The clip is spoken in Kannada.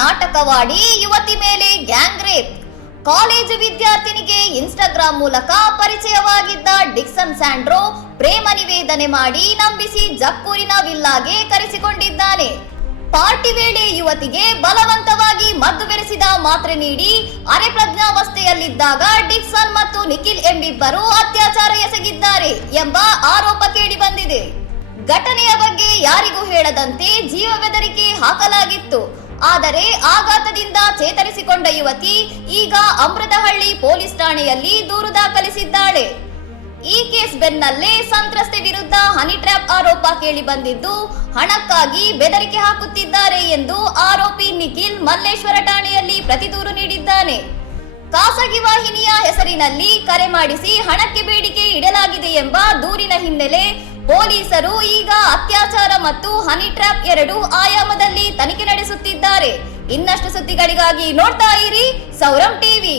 ನಾಟಕವಾಡಿ ಯುವತಿ ಮೇಲೆ ಗ್ಯಾಂಗ್ ರೇಪ್. ಕಾಲೇಜು ವಿದ್ಯಾರ್ಥಿನಿಗೆ ಇನ್ಸ್ಟಾಗ್ರಾಂ ಮೂಲಕ ಪರಿಚಯವಾಗಿದ್ದ ಡಿಕ್ಸನ್ ಸ್ಯಾಂಡ್ರೋ ಪ್ರೇಮ ನಿವೇದನೆ ಮಾಡಿ ನಂಬಿಸಿ ಜಕ್ಕೂರಿನ ವಿಲ್ಲಾಗೆ ಕರೆಸಿಕೊಂಡಿದ್ದಾನೆ. ಪಾರ್ಟಿ ವೇಳೆ ಯುವತಿಗೆ ಬಲವಂತವಾಗಿ ಮದ್ದು ಬೆರೆಸಿದ ಮಾತ್ರೆ ನೀಡಿ ಅರೆ ಪ್ರಜ್ಞಾವಸ್ಥೆಯಲ್ಲಿದ್ದಾಗ ಡಿಕ್ಸನ್ ಮತ್ತು ನಿಖಿಲ್ ಎಂಬಿಬ್ಬರು ಅತ್ಯಾಚಾರ ಎಸಗಿದ್ದಾರೆ ಎಂಬ ಆರೋಪ ಕೇಳಿಬಂದಿದೆ. ಘಟನೆಯ ಬಗ್ಗೆ ಯಾರಿಗೂ ಹೇಳದಂತೆ ಜೀವ ಬೆದರಿಕೆ ಹಾಕಲಾಗಿತ್ತು. ಆದರೆ ಆಘಾತದಿಂದ ಚೇತರಿಸಿಕೊಂಡ ಯುವತಿ ಈಗ ಅಮೃತಹಳ್ಳಿ ಪೊಲೀಸ್ ಠಾಣೆಯಲ್ಲಿ ದೂರು ದಾಖಲಿಸಿದ್ದಾಳೆ. ಈ ಕೇಸ್ ಬೆನ್ನಲ್ಲೇ ಸಂತ್ರಸ್ತೆ ವಿರುದ್ಧ ಹನಿ ಟ್ರ್ಯಾಪ್ ಆರೋಪ ಕೇಳಿ ಬಂದಿದ್ದು, ಹಣಕ್ಕಾಗಿ ಬೆದರಿಕೆ ಹಾಕುತ್ತಿದ್ದಾರೆ ಎಂದು ಆರೋಪಿ ನಿಖಿಲ್ ಮಲ್ಲೇಶ್ವರ ಠಾಣೆಯಲ್ಲಿ ಪ್ರತಿ ದೂರು ನೀಡಿದ್ದಾನೆ. ಖಾಸಗಿ ವಾಹಿನಿಯ ಹೆಸರಿನಲ್ಲಿ ಕರೆ ಮಾಡಿಸಿ ಹಣಕ್ಕೆ ಬೇಡಿಕೆ ಇಡಲಾಗಿದೆ ಎಂಬ ದೂರಿನ ಹಿನ್ನೆಲೆ ಪೊಲೀಸರು ಈಗ ಅತ್ಯಾಚಾರ ಮತ್ತು ಹನಿ ಟ್ರ್ಯಾಪ್ ಎರಡೂ ಆಯಾಮದಲ್ಲಿ ತನಿಖೆ ನಡೆಸುತ್ತಿದ್ದಾರೆ. ಇನ್ನಷ್ಟು ಸುದ್ದಿಗಳಿಗಾಗಿ ನೋಡ್ತಾ ಇರಿ ಸೌರಂ ಟಿವಿ.